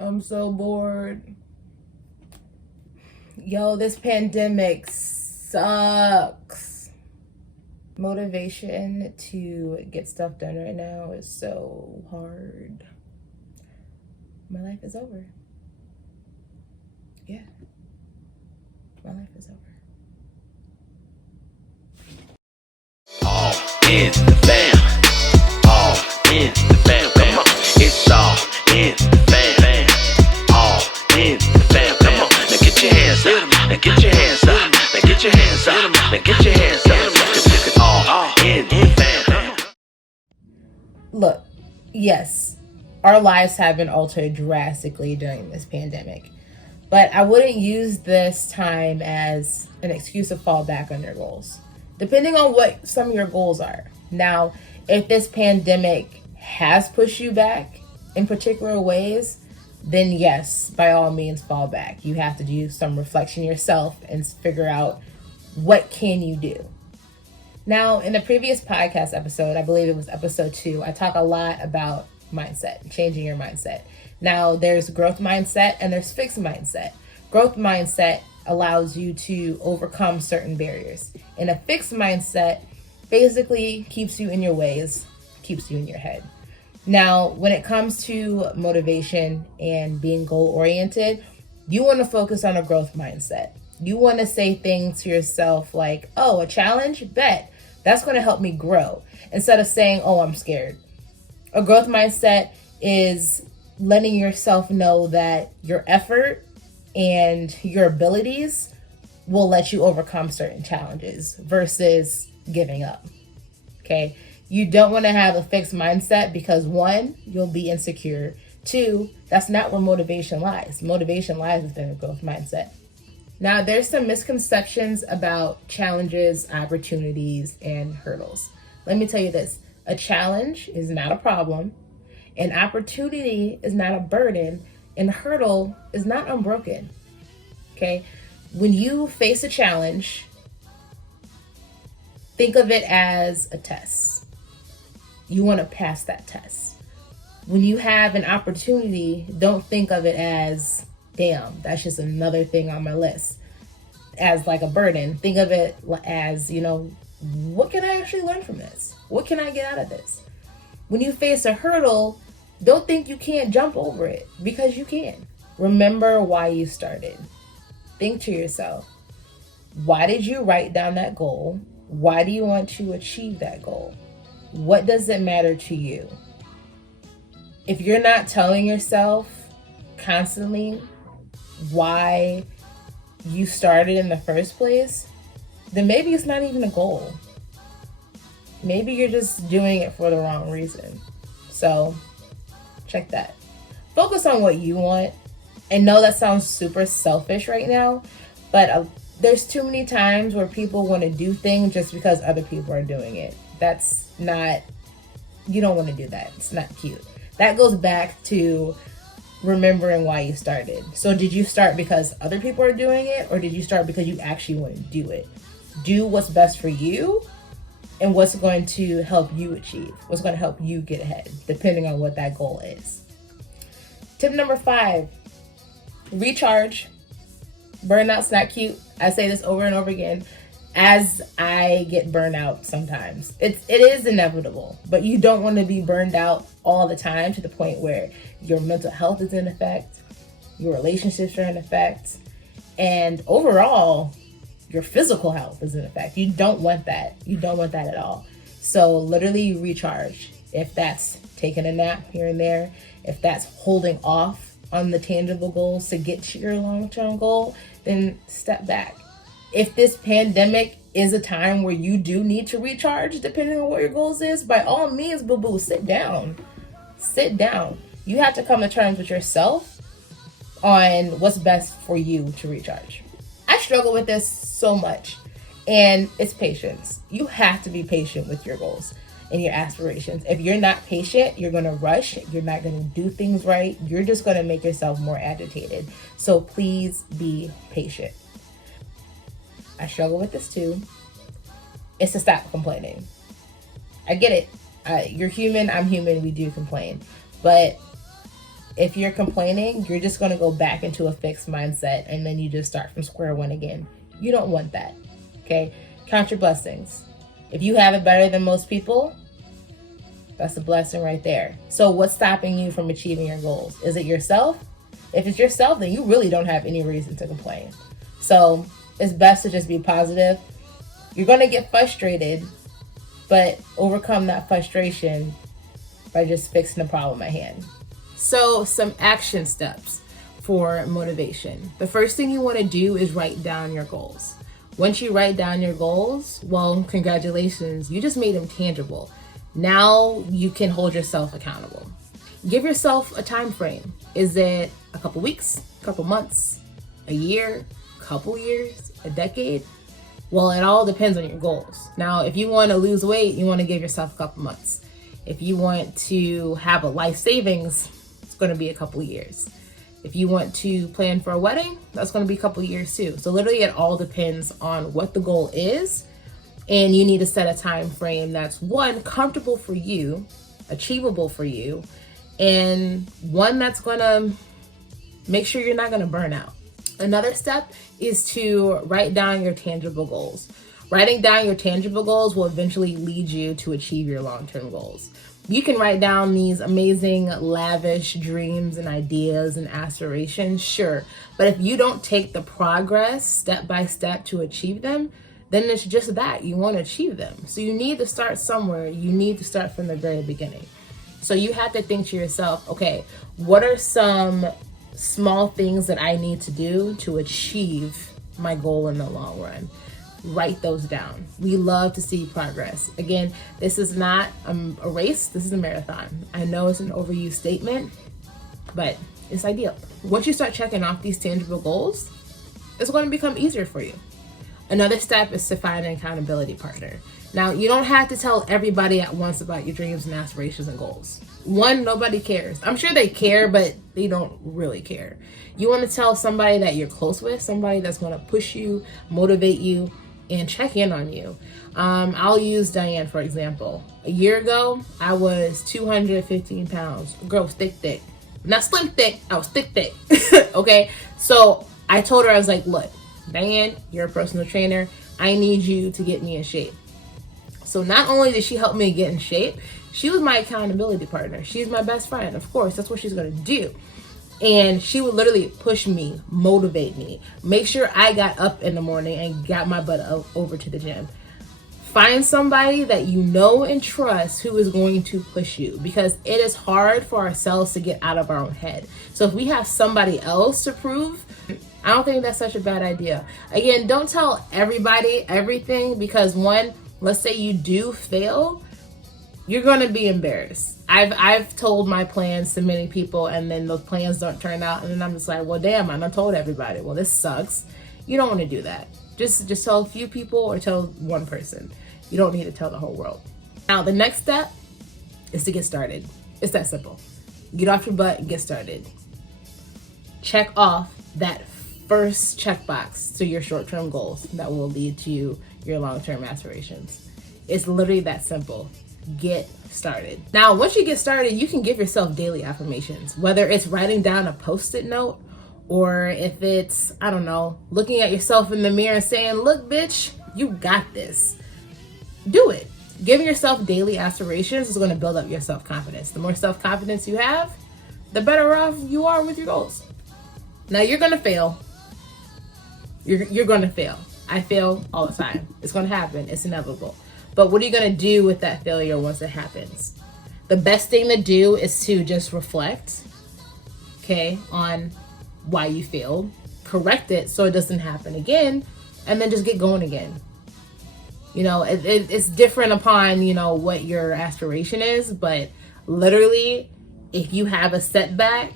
I'm so bored. Yo, this pandemic sucks. Motivation to get stuff done right now is so hard. My life is over. Yeah, my life is over. All in the fam. All in the fam. Come on. It's all in the fam. All in the fam. Come on. Now get your hands up. Now get your hands up. Now get your hands up. Now get your hands up. It's all in the fam. Look, yes, our lives have been altered drastically during this pandemic, but I wouldn't use this time as an excuse to fall back on your goals, depending on what some of your goals are. Now, if this pandemic has pushed you back in particular ways, then yes, by all means, fall back. You have to do some reflection yourself and figure out what can you do. Now, in the previous podcast episode, I believe it was episode 2, I talk a lot about mindset, changing your mindset. Now, there's growth mindset and there's fixed mindset. Growth mindset allows you to overcome certain barriers. And a fixed mindset basically keeps you in your ways, keeps you in your head. Now, when it comes to motivation and being goal oriented, you want to focus on a growth mindset. You want to say things to yourself like, oh, a challenge? Bet. That's going to help me grow. Instead of saying, oh, I'm scared. A growth mindset is letting yourself know that your effort and your abilities will let you overcome certain challenges versus giving up. Okay? You don't want to have a fixed mindset because 1, you'll be insecure. 2, that's not where motivation lies. Motivation lies within a growth mindset. Now, there's some misconceptions about challenges, opportunities, and hurdles. Let me tell you this. A challenge is not a problem. An opportunity is not a burden. And a hurdle is not unbroken. Okay? When you face a challenge, think of it as a test. You want to pass that test. When you have an opportunity, don't think of it as, damn, that's just another thing on my list, as like a burden. Think of it as, what can I actually learn from this? What can I get out of this? When you face a hurdle, don't think you can't jump over it, because you can. Remember why you started. Think to yourself, why did you write down that goal? Why do you want to achieve that goal? What does it matter to you? If you're not telling yourself constantly why you started in the first place, then maybe it's not even a goal. Maybe you're just doing it for the wrong reason. So check that. Focus on what you want. And know that sounds super selfish right now, but there's too many times where people want to do things just because other people are doing it. That's not, you don't want to do that. It's not cute. That goes back to remembering why you started. So did you start because other people are doing it, or did you start because you actually want to do it? Do what's best for you and what's going to help you achieve, what's going to help you get ahead, depending on what that goal is. Tip number 5, recharge. Burnout's not cute. I say this over and over again as I get burned out sometimes. It is inevitable, but you don't want to be burned out all the time to the point where your mental health is in effect, your relationships are in effect, and overall, your physical health is in effect. You don't want that. You don't want that at all. So literally recharge. If that's taking a nap here and there, if that's holding off on the tangible goals to get to your long-term goal, then step back. If this pandemic is a time where you do need to recharge, depending on what your goals is, by all means, boo-boo, sit down. Sit down. You have to come to terms with yourself on what's best for you to recharge. I struggle with this so much, and it's patience. You have to be patient with your goals and your aspirations. If you're not patient, you're going to rush. You're not going to do things right. You're just going to make yourself more agitated. So please be patient. I struggle with this too. It's to stop complaining. I get it. You're human. I'm human. We do complain. But if you're complaining, you're just going to go back into a fixed mindset and then you just start from square one again. You don't want that. Okay? Count your blessings. If you have it better than most people, that's a blessing right there. So what's stopping you from achieving your goals? Is it yourself? If it's yourself, then you really don't have any reason to complain. So it's best to just be positive. You're going to get frustrated, but overcome that frustration by just fixing the problem at hand. So some action steps for motivation. The first thing you want to do is write down your goals. Once you write down your goals, well, congratulations, you just made them tangible. Now you can hold yourself accountable. Give yourself a time frame. Is it a couple weeks, a couple months, a year, couple years, a decade? Well, it all depends on your goals. Now, if you want to lose weight, you want to give yourself a couple months. If you want to have a life savings, it's going to be a couple years. If you want to plan for a wedding, that's going to be a couple years too. So literally it all depends on what the goal is. And you need to set a time frame that's one, comfortable for you, achievable for you, and one that's going to make sure you're not going to burn out. Another step is to write down your tangible goals. Writing down your tangible goals will eventually lead you to achieve your long-term goals. You can write down these amazing, lavish dreams and ideas and aspirations, sure. But if you don't take the progress step by step to achieve them, then it's just that. You won't achieve them. So you need to start somewhere. You need to start from the very beginning. So you have to think to yourself, okay, what are some small things that I need to do to achieve my goal in the long run? Write those down. We love to see progress. Again, this is not a race, this is a marathon. I know it's an overused statement, but it's ideal. Once you start checking off these tangible goals, it's going to become easier for you. Another step is to find an accountability partner. Now, you don't have to tell everybody at once about your dreams and aspirations and goals. One, nobody cares. I'm sure they care, but they don't really care. You want to tell somebody that you're close with, somebody that's going to push you, motivate you, and check in on you. I'll use Diane, for example. A year ago, I was 215 pounds. Girl was thick. Not slim thick, I was thick. Okay? So I told her, I was like, look, Diane, you're a personal trainer. I need you to get me in shape. So not only did she help me get in shape, she was my accountability partner. She's my best friend. Of course, that's what she's going to do. And she would literally push me, motivate me, make sure I got up in the morning and got my butt over to the gym. Find somebody that you know and trust who is going to push you, because it is hard for ourselves to get out of our own head. So if we have somebody else to prove, I don't think that's such a bad idea. Again, don't tell everybody everything, because one, let's say you do fail, you're going to be embarrassed. I've told my plans to many people, and then those plans don't turn out, and then I'm just like, well, damn, I done told everybody. Well, this sucks. You don't want to do that. Just tell a few people or tell one person. You don't need to tell the whole world. Now, the next step is to get started. It's that simple. Get off your butt and get started. Check off that first checkbox to your short-term goals that will lead to your long-term aspirations. It's literally that simple. Get started. Now, once you get started, you can give yourself daily affirmations, whether it's writing down a post-it note, or if it's, I don't know, looking at yourself in the mirror and saying, look, bitch, you got this. Do it. Giving yourself daily aspirations is going to build up your self-confidence. The more self-confidence you have, the better off you are with your goals. Now, you're going to fail. You're going to fail. I fail all the time. It's going to happen. It's inevitable. But what are you going to do with that failure once it happens? The best thing to do is to just reflect, okay, on why you failed, correct it so it doesn't happen again, and then just get going again. You know, it's different upon, you know, what your aspiration is, but literally, if you have a setback,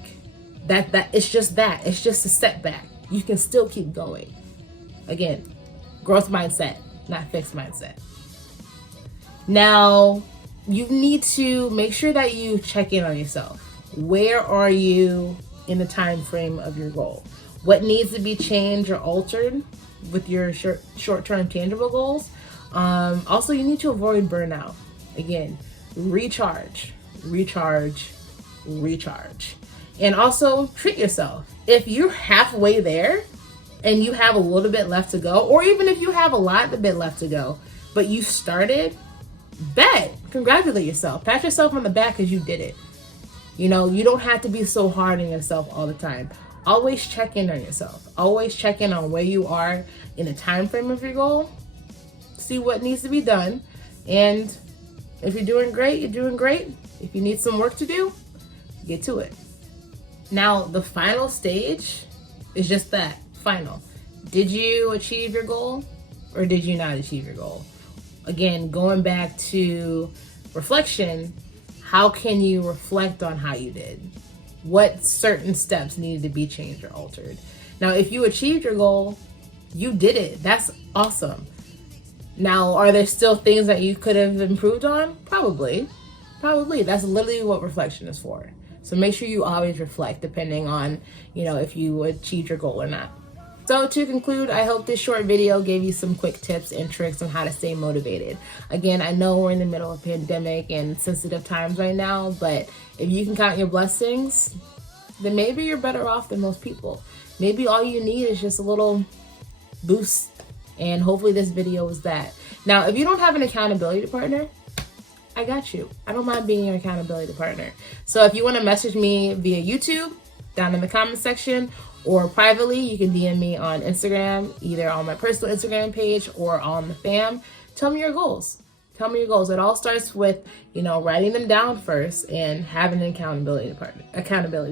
that it's just that. It's just a setback. You can still keep going. Again, growth mindset, not fixed mindset. Now, you need to make sure that you check in on yourself. Where are you in the time frame of your goal? What needs to be changed or altered with your short-term tangible goals? Also, you need to avoid burnout. Again, recharge. And also treat yourself. If you're halfway there and you have a little bit left to go, or even if you have a lot of bit left to go, but you started, congratulate yourself. Pat yourself on the back because you did it. You know, you don't have to be so hard on yourself all the time. Always check in on yourself. Always check in on where you are in the time frame of your goal. See what needs to be done. And if you're doing great, you're doing great. If you need some work to do, get to it. Now, the final stage is just that, final. Did you achieve your goal or did you not achieve your goal? Again, going back to reflection, how can you reflect on how you did? What certain steps needed to be changed or altered? Now, if you achieved your goal, you did it. That's awesome. Now, are there still things that you could have improved on? Probably. That's literally what reflection is for. So make sure you always reflect depending on, if you achieved your goal or not. So to conclude, I hope this short video gave you some quick tips and tricks on how to stay motivated. Again, I know we're in the middle of a pandemic and sensitive times right now, but if you can count your blessings, then maybe you're better off than most people. Maybe all you need is just a little boost, and hopefully this video is that. Now, if you don't have an accountability partner, I got you. I don't mind being your accountability partner. So if you want to message me via YouTube, down in the comment section, or privately, you can DM me on Instagram, either on my personal Instagram page or on the fam. Tell me your goals. It all starts with, writing them down first and having an accountability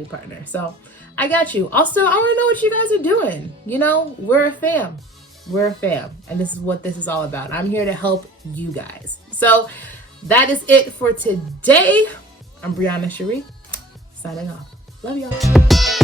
partner. So I got you. Also, I want to know what you guys are doing. We're a fam. And this is what this is all about. I'm here to help you guys. So that is it for today. I'm Brianna Cherie, signing off. Love y'all.